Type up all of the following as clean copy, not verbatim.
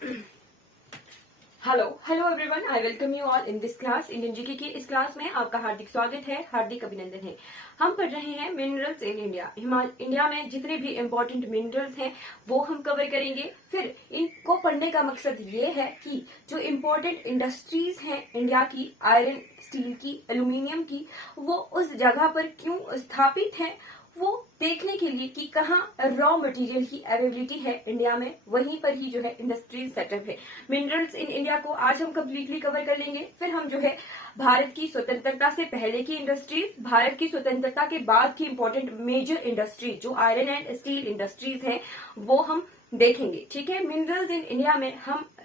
Hello everyone, I welcome you all in this class Indian GK की। इस class में आपका हार्दिक स्वागत है, हार्दिक अभिनंदन है। हम पढ़ रहे हैं मिनरल्स इन इंडिया। इंडिया में जितने भी इम्पोर्टेंट मिनरल्स हैं वो हम कवर करेंगे। फिर इनको पढ़ने का मकसद ये है कि जो इम्पोर्टेंट इंडस्ट्रीज हैं इंडिया की, आयरन, स्टील की, एल्यूमिनियम की, वो उस जगह पर क्यों स्थापित हैं वो देखने के लिए कि कहाँ रॉ मटेरियल की अवेलेबिलिटी है इंडिया में, वहीं पर ही जो है इंडस्ट्रियल सेटअप है। मिनरल्स इन इंडिया को आज हम कंप्लीटली कवर कर लेंगे। फिर हम जो है भारत की स्वतंत्रता से पहले की इंडस्ट्रीज, भारत की स्वतंत्रता के बाद की इंपॉर्टेंट मेजर इंडस्ट्रीज जो आयरन एंड स्टील इंडस्ट्रीज हैं वो हम देखेंगे। ठीक है, मिनरल्स इन इंडिया में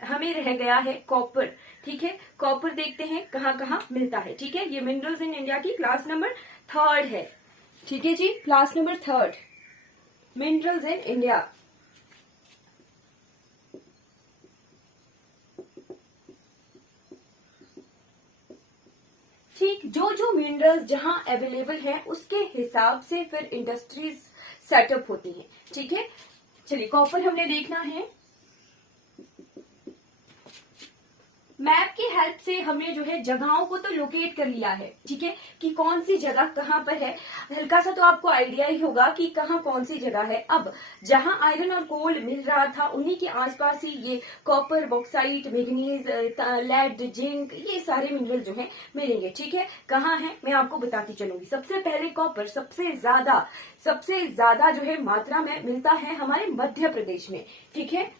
हमें रह गया है कॉपर। ठीक है, कॉपर देखते हैं कहाँ कहाँ मिलता है। ठीक है, ये मिनरल्स इन इंडिया की क्लास नंबर 3 है। ठीक है जी, class number 3, minerals in India. ठीक, जो मिनरल्स जहां अवेलेबल हैं उसके हिसाब से फिर इंडस्ट्रीज सेटअप होती हैं। ठीक है, चलिए कॉपर हमने देखना है। मैप की हेल्प से हमने जो है जगहों को तो लोकेट कर लिया है। ठीक है, कि कौन सी जगह कहाँ पर है, हल्का सा तो आपको आइडिया ही होगा कि कहाँ कौन सी जगह है। अब जहां आयरन और गोल्ड मिल रहा था उन्हीं के आसपास ही ये copper, bauxite, manganese, lead, zinc, ये सारे मिनरल जो है मिलेंगे। ठीक है, कहाँ है मैं आपको बताती चलूंगी। सबसे पहले कॉपर सबसे ज्यादा जो है मात्रा में मिलता है हमारे मध्य प्रदेश में। ठीक है,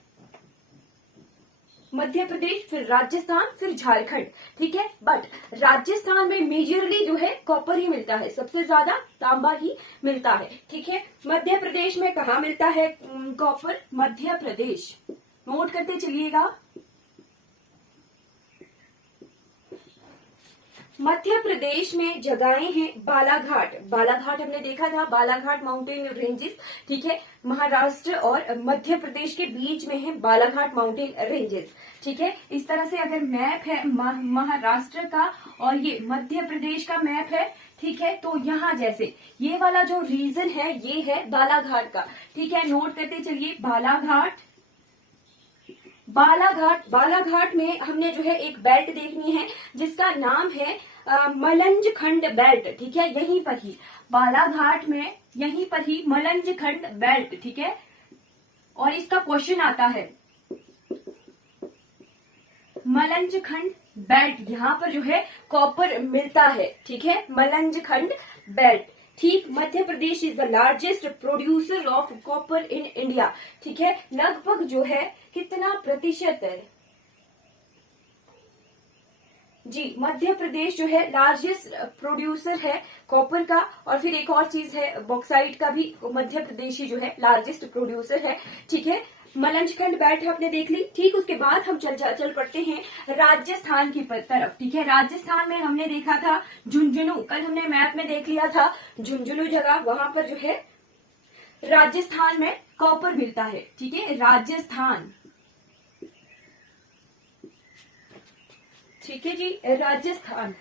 मध्य प्रदेश, फिर राजस्थान, फिर झारखंड। ठीक है, बट राजस्थान में मेजरली जो है कॉपर ही मिलता है, सबसे ज्यादा तांबा ही मिलता है। ठीक है, मध्य प्रदेश में कहा मिलता है कॉपर? मध्य प्रदेश, नोट करते चलिएगा। मध्य प्रदेश में जगहें हैं बालाघाट हमने देखा था, बालाघाट माउंटेन रेंजेस। ठीक है, महाराष्ट्र और मध्य प्रदेश के बीच में है बालाघाट माउंटेन रेंजेस। ठीक है, इस तरह से अगर मैप है महाराष्ट्र का और ये मध्य प्रदेश का मैप है, ठीक है, तो यहाँ जैसे ये वाला जो रीजन है ये है बालाघाट का। ठीक है, नोट करते चलिए, बालाघाट में हमने जो है एक बेल्ट देखनी है जिसका नाम है मलंज खंड बेल्ट। ठीक है, यहीं पर ही बालाघाट में, यहीं पर ही मलंज खंड बेल्ट। ठीक है, और इसका क्वेश्चन आता है मलंज खंड बेल्ट, यहाँ पर जो है कॉपर मिलता है। ठीक है, मलंज खंड बेल्ट। ठीक, Madhya Pradesh is the largest producer of copper in India. ठीक है, लगभग जो है कितना प्रतिशत है जी, मध्य प्रदेश जो है लार्जेस्ट प्रोड्यूसर है कॉपर का। और फिर एक और चीज है, बॉक्साइट का भी मध्य प्रदेश ही जो है लार्जेस्ट प्रोड्यूसर है। ठीक है, मलंजखंड बेल्ट आपने देख ली। ठीक, उसके बाद हम चल पड़ते हैं राजस्थान की तरफ। ठीक है, राजस्थान में हमने देखा था झुंझुनू, कल हमने मैप में देख लिया था झुंझुनू जगह, वहां पर जो है राजस्थान में कॉपर मिलता है। ठीक है, राजस्थान। ठीक है जी, राजस्थान।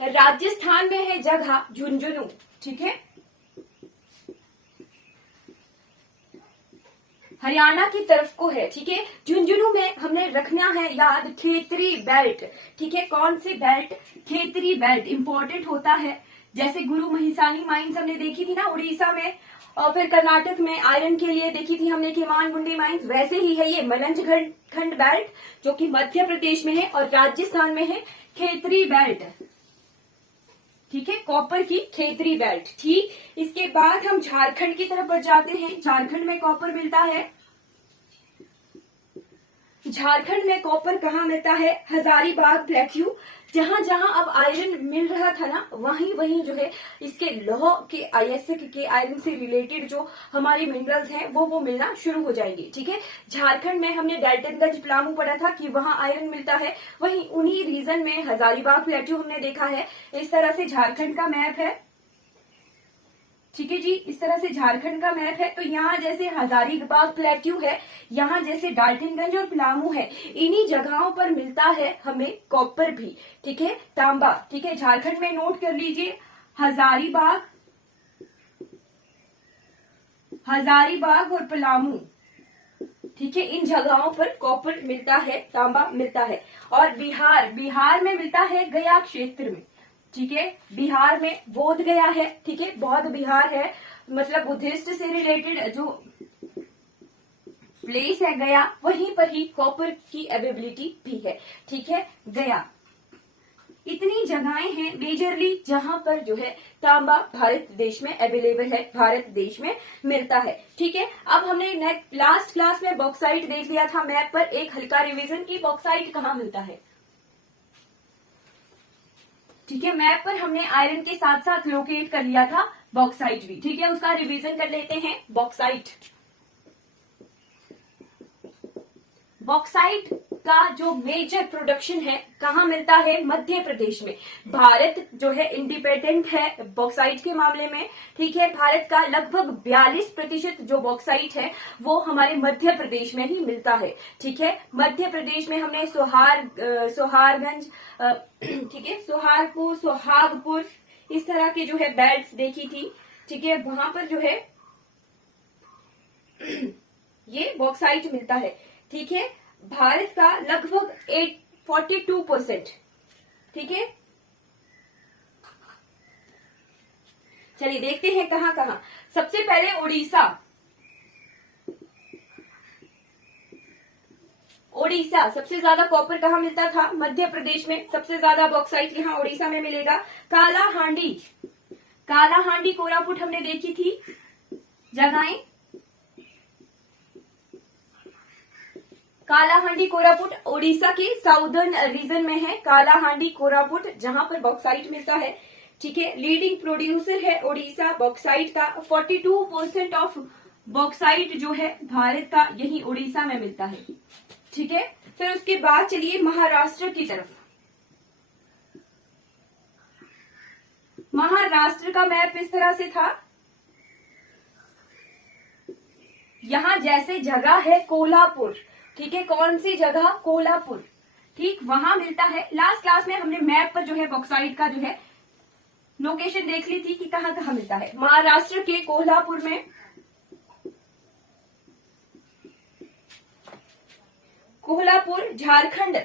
राजस्थान में है जगह झुंझुनू। ठीक है, हरियाणा की तरफ को है। ठीक है, झुंझुनू में हमने रखना है याद खेतरी बेल्ट। ठीक है, कौन सी बेल्ट? खेतरी बेल्ट इंपॉर्टेंट होता है। जैसे गुरु महिसानी माइंस हमने देखी थी ना उड़ीसा में, और फिर कर्नाटक में आयरन के लिए देखी थी हमने केमानगुंडी माइंस, वैसे ही है ये मलंज खंड बेल्ट जो कि मध्य प्रदेश में है, और राजस्थान में है खेतरी बेल्ट। ठीक है, कॉपर की खेतरी बेल्ट। ठीक, इसके बाद हम झारखंड की तरफ बढ़ जाते हैं। झारखंड में कॉपर मिलता है। झारखंड में कॉपर कहाँ मिलता है? हजारीबाग प्लेट्यू। जहां जहां अब आयरन मिल रहा था ना, वहीं जो है इसके लौह के अयस्क के आयरन से रिलेटेड जो हमारे मिनरल्स हैं वो मिलना शुरू हो जाएंगे। ठीक है, झारखंड में हमने डाल्टनगंज पलामू पढ़ा था कि वहां आयरन मिलता है, वहीं उन्हीं रीजन में हजारीबाग प्लेट्यू हमने देखा है। इस तरह से झारखंड का मैप है। ठीक है जी। इस तरह से झारखंड का मैप है। तो यहाँ जैसे हजारीबाग प्लेट्यू है, यहाँ जैसे डाल्टनगंज और पलामू है, इन्हीं जगहों पर मिलता है हमें कॉपर भी, ठीक है, तांबा। ठीक है, झारखंड में नोट कर लीजिए हजारीबाग और पलामू, ठीक है, इन जगहों पर कॉपर मिलता है, तांबा मिलता है। और बिहार में मिलता है गया क्षेत्र में, ठीक है, बिहार में बोध गया है, ठीक है, बौद्ध बिहार है, मतलब बुद्धिस्ट से रिलेटेड जो प्लेस है गया, वहीं पर ही कॉपर की अवेलेबिलिटी भी है, ठीक है, गया। इतनी जगहें हैं मेजरली जहां पर जो है तांबा भारत देश में अवेलेबल है, भारत देश में मिलता है, ठीक है। अब हमने लास्ट क्लास में बॉक्साइट देख लिया था मैप पर। एक हल्का रिवीजन की बॉक्साइट कहाँ मिलता है, ठीक है, मैप पर हमने आयरन के साथ साथ लोकेट कर लिया था बॉक्साइट भी, ठीक है, उसका रिवीजन कर लेते हैं। बॉक्साइट का जो मेजर प्रोडक्शन है कहाँ मिलता है, मध्य प्रदेश में। भारत जो है इंडिपेंडेंट है बॉक्साइट के मामले में, ठीक है। भारत का लगभग 42% जो बॉक्साइट है वो हमारे मध्य प्रदेश में ही मिलता है, ठीक है। मध्य प्रदेश में हमने सोहारगंज, ठीक है, सोहागपुर इस तरह के जो है बेल्ट्स देखी थी, ठीक है, वहां पर जो है ये बॉक्साइट मिलता है, ठीक है। भारत का लगभग 42%, ठीक है। चलिए देखते हैं कहां कहां। सबसे पहले ओडिशा सबसे ज्यादा कॉपर कहाँ मिलता था, मध्य प्रदेश में। सबसे ज्यादा बॉक्साइट यहाँ ओडिशा में मिलेगा। कालाहांडी कोरापुट हमने देखी थी जगहें। कालाहांडी कोरापुट ओडिशा के साउदर्न रीजन में है, कालाहांडी कोरापुट, जहां पर बॉक्साइट मिलता है, ठीक है। लीडिंग प्रोड्यूसर है ओडिशा बॉक्साइट का। 42% ऑफ बॉक्साइट जो है भारत का यही ओडिशा में मिलता है, ठीक है। फिर उसके बाद चलिए महाराष्ट्र की तरफ। महाराष्ट्र का मैप इस तरह से था। यहां जैसे जगह है कोल्हापुर, ठीक है, कौन सी जगह, कोल्हापुर, ठीक, वहां मिलता है। लास्ट क्लास में हमने मैप पर जो है बॉक्साइट का जो है लोकेशन देख ली थी कि कहां कहां मिलता है। महाराष्ट्र के कोल्हापुर में, कोल्हापुर, झारखंड,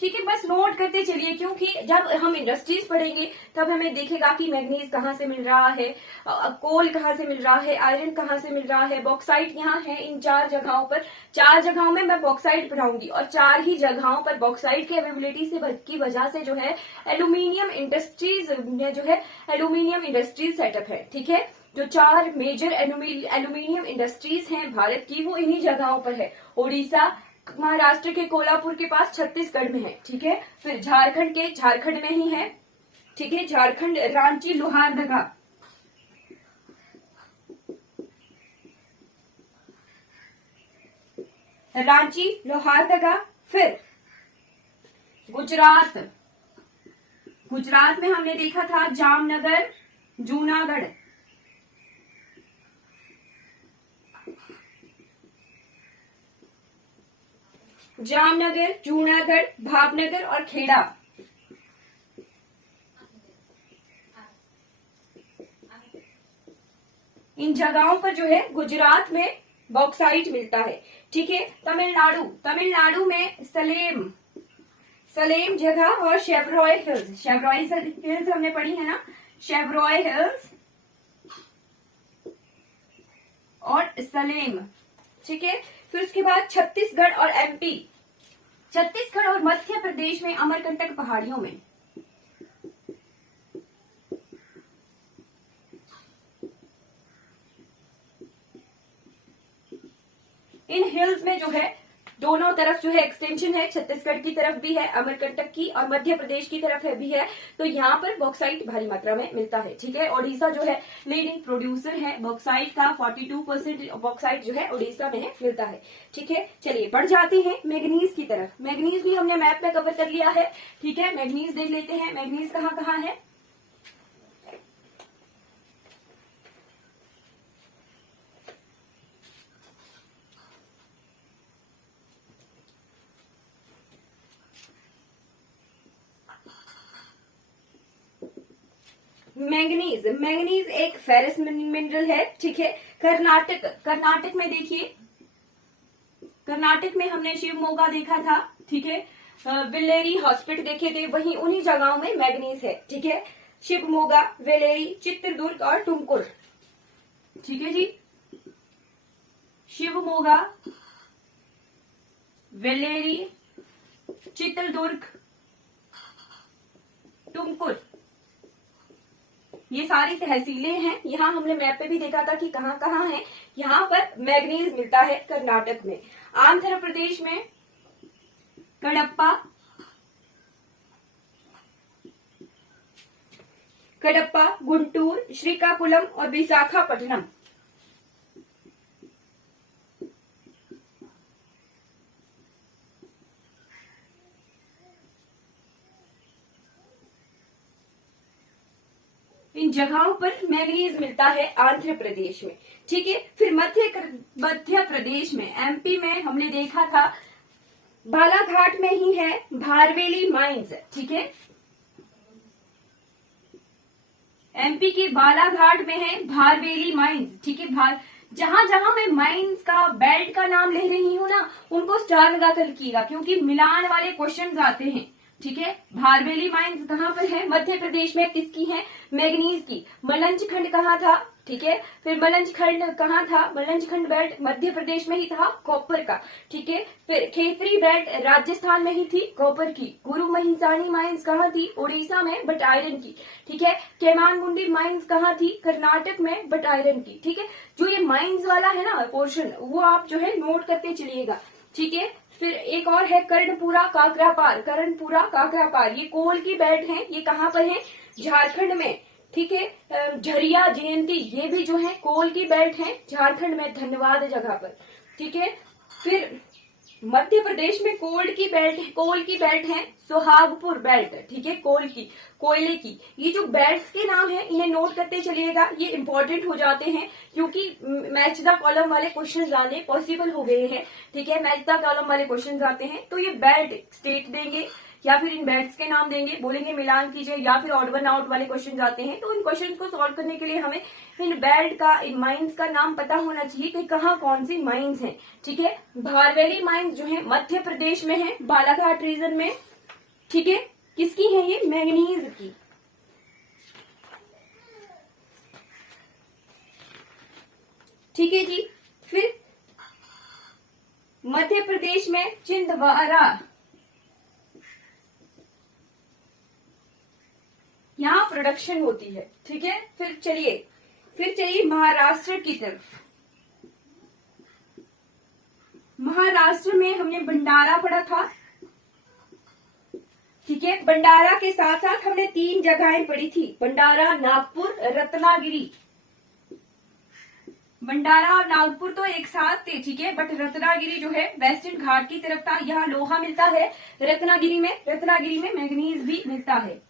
ठीक है। बस नोट करते चलिए, क्योंकि जब हम इंडस्ट्रीज पढ़ेंगे तब हमें देखेगा कि मैग्नीज कहाँ से मिल रहा है, कोल कहाँ से मिल रहा है, आयरन कहाँ से मिल रहा है, बॉक्साइट यहाँ है इन 4 जगहों पर। 4 जगहों में मैं बॉक्साइट पढ़ाऊंगी और 4 ही जगहों पर बॉक्साइट की अवेलेबिलिटी से की वजह से जो है एल्यूमिनियम इंडस्ट्रीज में जो है एल्यूमिनियम इंडस्ट्रीज सेटअप है, ठीक है। जो 4 मेजर एल्यूमिनियम इंडस्ट्रीज हैं भारत की वो इन्हीं जगहों पर है। ओडिशा, महाराष्ट्र के कोल्हापुर के पास, छत्तीसगढ़ में है, ठीक है। फिर झारखंड में ही है, ठीक है, झारखंड, रांची, लोहारदगा, फिर गुजरात में हमने देखा था जामनगर, जूनागढ़, भावनगर और खेड़ा। इन जगहों पर जो है गुजरात में बॉक्साइट मिलता है, ठीक है। तमिलनाडु में सलेम जगह और शेवरॉय हिल्स हमने पढ़ी है ना, शेवरॉय हिल्स और सलेम, ठीक है। फिर उसके बाद छत्तीसगढ़ और एमपी, छत्तीसगढ़ और मध्य प्रदेश में अमरकंटक पहाड़ियों में, इन हिल्स में जो है दोनों तरफ जो है एक्सटेंशन है, छत्तीसगढ़ की तरफ भी है अमरकंटक की और मध्य प्रदेश की तरफ है भी है, तो यहाँ पर बॉक्साइट भारी मात्रा में मिलता है, ठीक है। ओडिशा जो है लीडिंग प्रोड्यूसर है बॉक्साइट का। 42% बॉक्साइट जो है ओडिशा में मिलता है, ठीक है। चलिए बढ़ जाते हैं मैग्नीज की तरफ। मैग्नीज भी हमने मैप में कवर कर लिया है, ठीक है। मैग्नीज देख लेते हैं, मैग्नीज कहाँ कहाँ है। मैंगनीज, मैंगनीज एक फेरस मिनरल है, ठीक है। कर्नाटक, कर्नाटक में देखिए, कर्नाटक में हमने शिवमोगा देखा था, ठीक है। वेल्लेरी हॉस्पिटल देखे थे, वहीं उन्हीं जगहों में मैंगनीज है, ठीक है। शिवमोगा, वेल्लेरी, चित्रदुर्ग और तुमकुर, ठीक है जी। शिवमोगा, वेल्लेरी, चित्रदुर्ग, तुमकुर, ये सारी तहसीलें हैं। यहाँ हमने मैप पे भी देखा था कि कहाँ कहाँ है। यहाँ पर मैग्नीज मिलता है कर्नाटक में। आंध्र प्रदेश में कडप्पा, कडप्पा, गुंटूर, श्रीकाकुलम और विशाखापट्टनम। इन जगहों पर मैंगनीज मिलता है आंध्र प्रदेश में, ठीक है। फिर मध्य प्रदेश में, एमपी में हमने देखा था बालाघाट में ही है भारवेली माइंस, ठीक है। एमपी के बालाघाट में है भारवेली माइंस, ठीक है। जहां जहां मैं माइंस का बेल्ट का नाम ले रही हूं ना, उनको स्टार लगाकर लिखिएगा, क्योंकि मिलान वाले क्वेश्चंस आते हैं, ठीक है। भारवेली माइंस कहाँ पर है? मध्य प्रदेश में। किसकी है? मैग्नीज की। मलंज खंड कहाँ था? ठीक है। फिर मलंज खंड कहाँ था? मलंज खंड बेल्ट मध्य प्रदेश में ही था, कॉपर का, ठीक है। फिर खेतरी बेल्ट राजस्थान में ही थी, कॉपर की। गुरु महिसानी माइंस कहाँ थी? उड़ीसा में, बट आयरन की, ठीक है। केमानगुंडी माइंस कहाँ थी? कर्नाटक में, बट आयरन की, ठीक है। जो ये माइंस वाला है ना पोर्शन, वो आप जो है नोट करते चलिएगा, ठीक है। फिर एक और है कर्णपुरा काकरापार, कर्णपुरा काकरापार, ये कोल की बेल्ट है। ये कहाँ पर है? झारखंड में, ठीक है। झरिया जयंती, ये भी जो है कोल की बेल्ट है, झारखंड में, धन्यवाद जगह पर, ठीक है। फिर मध्य प्रदेश में कोल की बेल्ट है सुहागपुर बेल्ट, ठीक है। कोयले की। ये जो बेल्ट्स के नाम है, इन्हें नोट करते चलिएगा, ये इंपॉर्टेंट हो जाते हैं, क्योंकि मैच द कॉलम वाले क्वेश्चन आने पॉसिबल हो गए हैं, ठीक है। मैच द कॉलम वाले क्वेश्चन आते हैं, तो ये बेल्ट स्टेट देंगे या फिर इन बेल्ट्स के नाम देंगे, बोलेंगे मिलान कीजिए, या फिर ऑड वन आउट वाले क्वेश्चन आते हैं। तो इन क्वेश्चन को सॉल्व करने के लिए हमें इन बेल्ट का, इन माइंस का नाम पता होना चाहिए कि कहाँ कौन सी माइंस है, ठीक है। भारवेली माइंस जो है मध्य प्रदेश में है, बालाघाट रीजन में, ठीक है। किसकी है ये? मैंगनीज की। ठीक है जी। फिर मध्य प्रदेश में छिंदवाड़ा, यहाँ प्रोडक्शन होती है, ठीक है। फिर चलिए महाराष्ट्र की तरफ। महाराष्ट्र में हमने भंडारा पढ़ा था, ठीक है। भंडारा के साथ साथ हमने 3 जगहें पढ़ी थी, भंडारा, नागपुर, रत्नागिरी। भंडारा और नागपुर तो एक साथ थे, ठीक है, बट रत्नागिरी जो है वेस्टर्न घाट की तरफ था। यहाँ लोहा मिलता है रत्नागिरी में मैंगनीज भी मिलता है।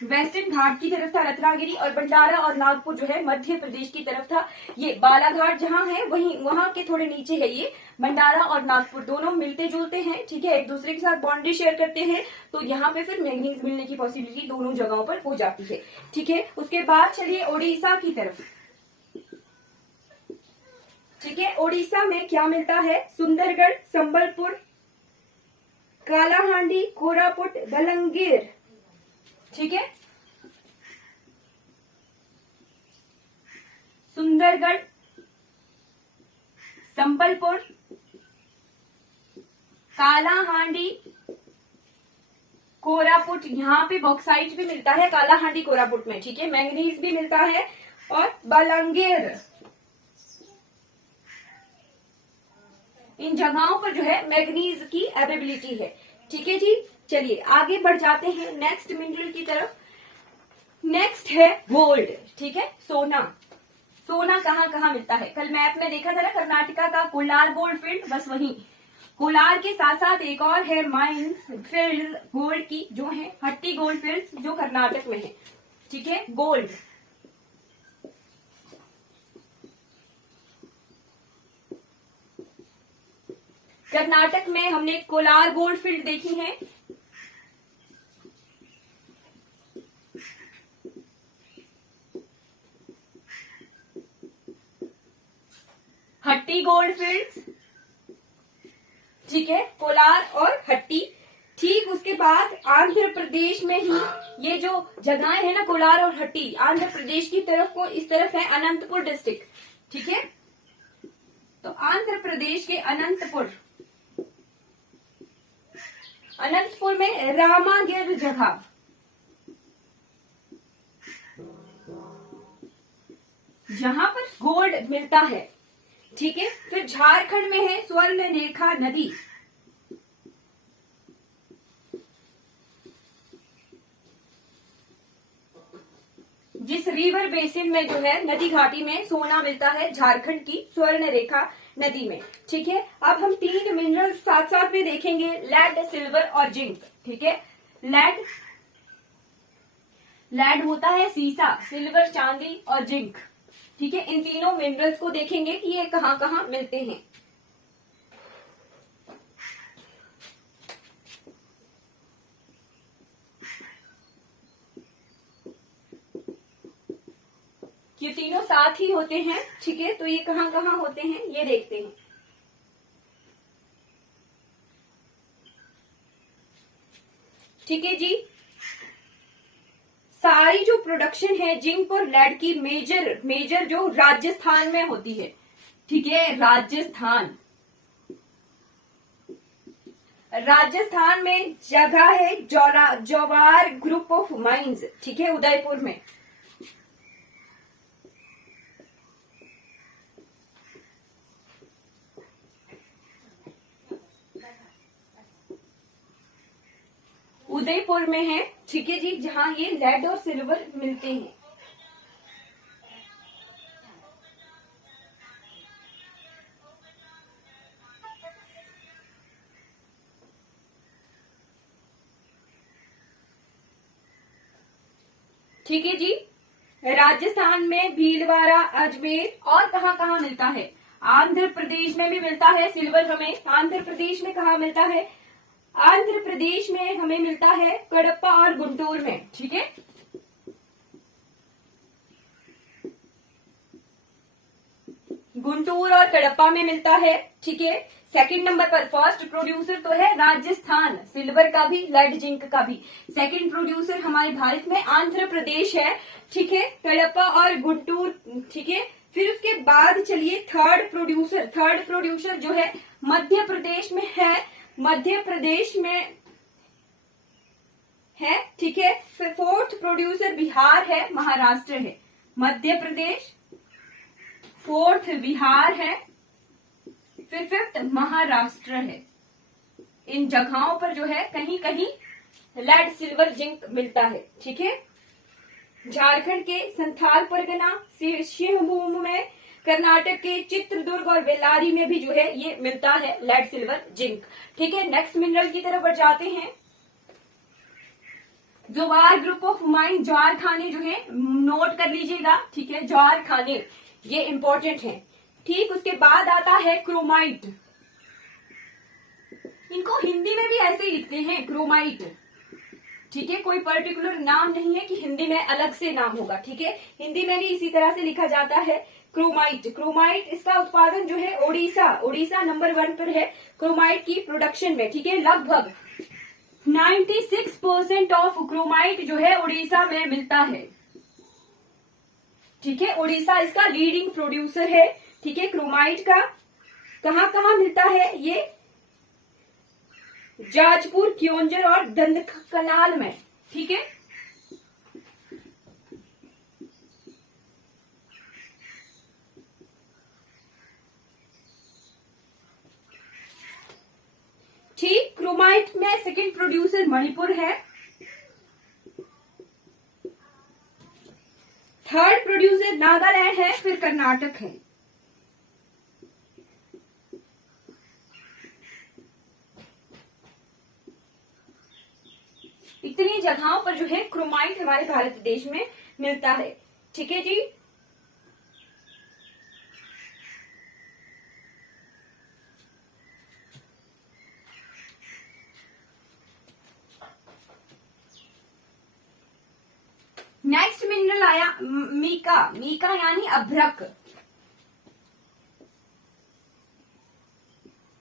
वेस्टर्न घाट की तरफ था रत्नागिरी, और भंडारा और नागपुर जो है मध्य प्रदेश की तरफ था। ये बालाघाट जहां है वहां के थोड़े नीचे है ये भंडारा और नागपुर, दोनों मिलते जुलते हैं, ठीक है, एक दूसरे के साथ बाउंड्री शेयर करते हैं। तो यहाँ पे फिर मैंगनीज मिलने की पॉसिबिलिटी दोनों जगहों पर हो जाती है, ठीक है। उसके बाद चलिए उड़ीसा की तरफ, ठीक है। उड़ीसा में क्या मिलता है? सुंदरगढ़, संबलपुर, कालाहांडी, कोरापुट, बलंगीर, ठीक है। सुंदरगढ़, संबलपुर, कालाहांडी, कोरापुट, यहाँ पे बॉक्साइट भी मिलता है कालाहांडी कोरापुट में, ठीक है। मैंगनीज भी मिलता है, और बलंगीर, इन जगहों पर जो है मैंगनीज की अवेलेबिलिटी है, ठीक है जी। चलिए आगे बढ़ जाते हैं नेक्स्ट मिनरल की तरफ। नेक्स्ट है गोल्ड, ठीक है, सोना। सोना कहाँ कहाँ मिलता है? कल मैप में देखा था ना कर्नाटका का कोलार गोल्ड फील्ड, बस वही कोलार के साथ साथ एक और है माइंस फील्ड गोल्ड की, जो है हट्टी गोल्ड फील्ड, जो कर्नाटक में है, ठीक है। गोल्ड, कर्नाटक में हमने कोलार गोल्ड फील्ड देखी है, हट्टी गोल्ड फील्ड्स, ठीक है, कोलार और हट्टी। ठीक उसके बाद आंध्र प्रदेश में ही ये जो जगह है ना कोलार और हट्टी, आंध्र प्रदेश की तरफ को इस तरफ है अनंतपुर डिस्ट्रिक्ट, ठीक है। तो आंध्र प्रदेश के अनंतपुर में रामागिर जगह, जहां पर गोल्ड मिलता है, ठीक है। फिर झारखंड में है स्वर्ण रेखा नदी, जिस रिवर बेसिन में जो है नदी घाटी में सोना मिलता है झारखंड की स्वर्ण रेखा नदी में, ठीक है। अब हम 3 मिनरल्स साथ साथ में देखेंगे, लेड, सिल्वर और जिंक, ठीक है। लेड होता है सीसा, सिल्वर चांदी और जिंक, ठीक है। इन तीनों मिनरल्स को देखेंगे कि ये कहां कहां मिलते हैं। ये तीनों साथ ही होते हैं, ठीक है। तो ये कहां कहां होते हैं ये देखते हैं। ठीक है जी, सारी जो प्रोडक्शन है जिंक और लेड की मेजर जो राजस्थान में होती है, ठीक है। राजस्थान में जगह है जवार ग्रुप ऑफ माइंस, ठीक है, उदयपुर में। उदयपुर में है, ठीक है जी, जहां ये लेड और सिल्वर मिलते हैं। ठीक है जी, राजस्थान में भीलवाड़ा, अजमेर और कहाँ कहाँ मिलता है। आंध्र प्रदेश में भी मिलता है सिल्वर हमें। आंध्र प्रदेश में कहाँ मिलता है, आंध्र प्रदेश में हमें मिलता है कडप्पा और गुंटूर में, ठीक है। गुंटूर और कडप्पा में मिलता है, ठीक है। सेकंड नंबर पर फर्स्ट प्रोड्यूसर तो है राजस्थान, सिल्वर का भी, लेड जिंक का भी। सेकंड प्रोड्यूसर हमारे भारत में आंध्र प्रदेश है, ठीक है, कडप्पा और गुंटूर, ठीक है। फिर उसके बाद चलिए थर्ड प्रोड्यूसर जो है मध्य प्रदेश में है, ठीक है। फिर फोर्थ प्रोड्यूसर बिहार है, महाराष्ट्र है। मध्य प्रदेश, फोर्थ बिहार है, फिर फिफ्थ महाराष्ट्र है। इन जगहों पर जो है कहीं कहीं लेड, सिल्वर, जिंक मिलता है, ठीक है। झारखंड के संथाल परगना, सिंहभूम में, कर्नाटक के चित्रदुर्ग और बेल्लारी में भी जो है ये मिलता है लेड, सिल्वर, जिंक, ठीक है। नेक्स्ट मिनरल की तरफ बढ़ जाते हैं। जवार ग्रुप ऑफ माइन, ज्वार खाने जो है नोट कर लीजिएगा, ठीक है, ज्वार खाने ये इंपॉर्टेंट है। ठीक उसके बाद आता है क्रोमाइट, इनको हिंदी में भी ऐसे ही लिखते हैं क्रोमाइट, ठीक है। कोई पर्टिकुलर नाम नहीं है कि हिंदी में अलग से नाम होगा, ठीक है। हिंदी में भी इसी तरह से लिखा जाता है क्रोमाइट। इसका उत्पादन जो है ओडिशा नंबर 1 पर है क्रोमाइट की प्रोडक्शन में, ठीक है। लगभग 96% ऑफ क्रोमाइट जो है उड़ीसा में मिलता है, ठीक है। उड़ीसा इसका लीडिंग प्रोड्यूसर है, ठीक है, क्रोमाइट का। कहां कहां मिलता है ये, जाजपुर, क्योंझर और दंडकनाल में, ठीक है। ठीक, क्रोमाइट में सेकंड प्रोड्यूसर मणिपुर है, थर्ड प्रोड्यूसर नागालैंड है, फिर कर्नाटक है। इतनी जगहों पर जो है क्रोमाइट हमारे भारत देश में मिलता है, ठीक है जी। नेक्स्ट मिनरल आया मीका यानी अभ्रक।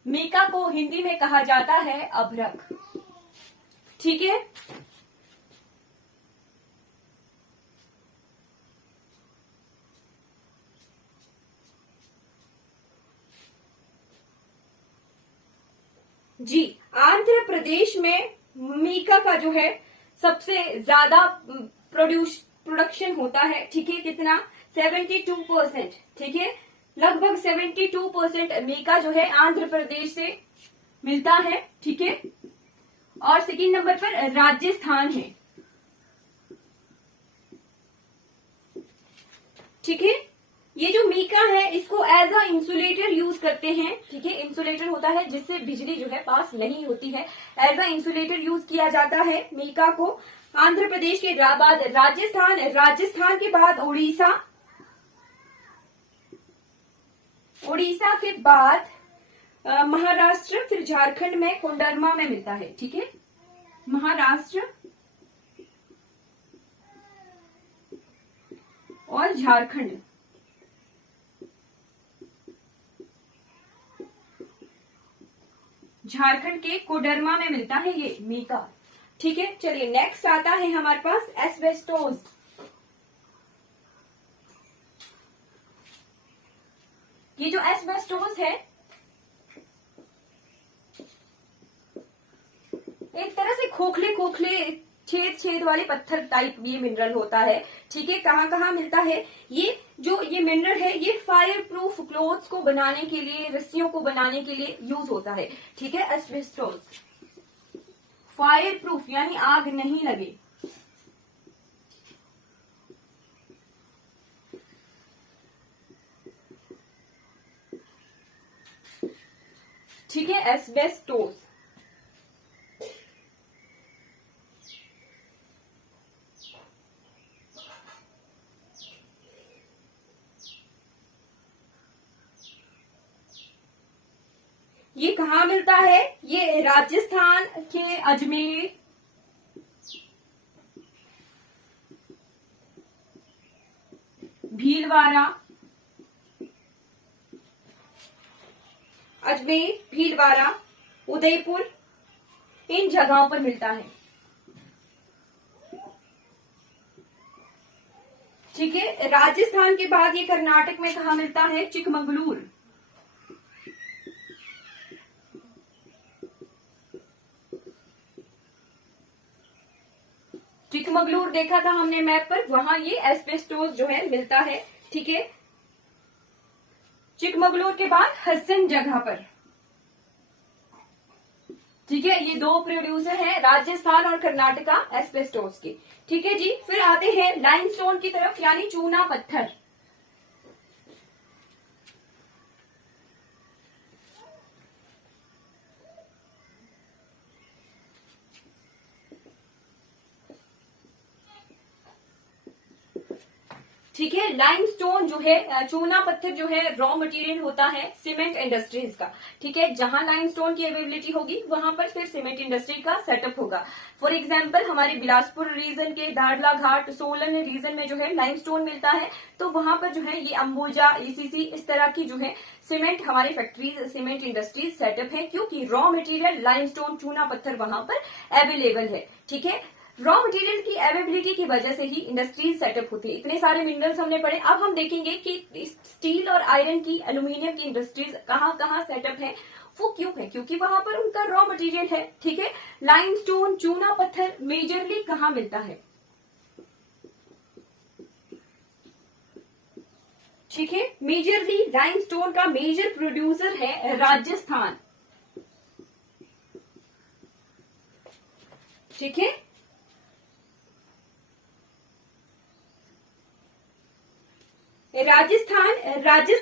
मीका को हिंदी में कहा जाता है अभ्रक। ठीक है, जी। आंध्र प्रदेश में मीका का जो है सबसे ज्यादा प्रोडक्शन होता है। ठीक है, कितना? 72%। ठीक है, लगभग 72% मीका जो है आंध्र प्रदेश से मिलता है। ठीक है, और सेकंड नंबर पर राजस्थान है। ठीक है, ये जो मीका है इसको एज अ इंसुलेटर यूज करते हैं। ठीक है, इंसुलेटर होता है जिससे बिजली जो है पास नहीं होती है, एज अ इंसुलेटर यूज किया जाता है मीका को। आंध्र प्रदेश के बाद राजस्थान, राजस्थान के बाद उड़ीसा, उड़ीसा के बाद महाराष्ट्र, फिर झारखंड में कोंडरमा में मिलता है। ठीक है, महाराष्ट्र और झारखंड, झारखंड के कोडरमा में मिलता है ये मीका। ठीक है, चलिए नेक्स्ट आता है हमारे पास एस्बेस्टोस। ये जो एस्बेस्टोस है एक तरह से खोखले खोखले छेद छेद वाले पत्थर टाइप ये मिनरल होता है। ठीक है, कहाँ कहाँ मिलता है ये? जो ये मिनरल है ये फायर प्रूफ क्लोथ्स को बनाने के लिए, रस्सियों को बनाने के लिए यूज होता है। ठीक है, एस्बेस्टोस फायर प्रूफ यानी आग नहीं लगे। ठीक है, एस्बेस्टोस। ये कहाँ मिलता है? ये राजस्थान के अजमेर, भीलवाड़ा, अजमेर, भीलवाड़ा, उदयपुर, इन जगहों पर मिलता है। ठीक है, राजस्थान के बाद ये कर्नाटक में कहा मिलता है? चिकमंगलूर। चिकमंगलूर देखा था हमने मैप पर, वहां ये एस्बेस्टोस जो है मिलता है। ठीक है, चिकमंगलूर के बाद हसन जगह पर। ठीक है, ये दो प्रोड्यूसर हैं राजस्थान और कर्नाटका एस्बेस्टोस के। ठीक है जी, फिर आते हैं लाइमस्टोन की तरफ यानी चूना पत्थर। ठीक है, लाइमस्टोन जो है, चूना पत्थर जो है, रॉ मटेरियल होता है सीमेंट इंडस्ट्रीज का। ठीक है, जहां लाइमस्टोन की अवेलेबिलिटी होगी वहां पर फिर सीमेंट इंडस्ट्री का सेटअप होगा। फॉर एग्जांपल हमारे बिलासपुर रीजन के दाड़ला घाट, सोलन रीजन में जो है लाइमस्टोन मिलता है, तो वहां पर जो है ये अंबुजा, ईसीसी, इस तरह की जो है सीमेंट हमारे फैक्ट्रीज, सीमेंट इंडस्ट्रीज सेटअप है, क्योंकि रॉ मटेरियल लाइमस्टोन चूना पत्थर वहां पर अवेलेबल है। ठीक है, रॉ मटेरियल की अवेलेबिलिटी की वजह से ही इंडस्ट्रीज सेटअप होती है। इतने सारे मिनरल्स हमने पढ़े, अब हम देखेंगे कि स्टील और आयरन की, एल्यूमिनियम की इंडस्ट्रीज कहाँ कहाँ सेटअप है। वो क्यों है? क्योंकि वहां पर उनका रॉ मटेरियल है। ठीक है, लाइमस्टोन, चूना पत्थर मेजरली कहाँ मिलता है? ठीक है, मेजरली लाइमस्टोन का मेजर प्रोड्यूसर है राजस्थान। ठीक है, राजस्थान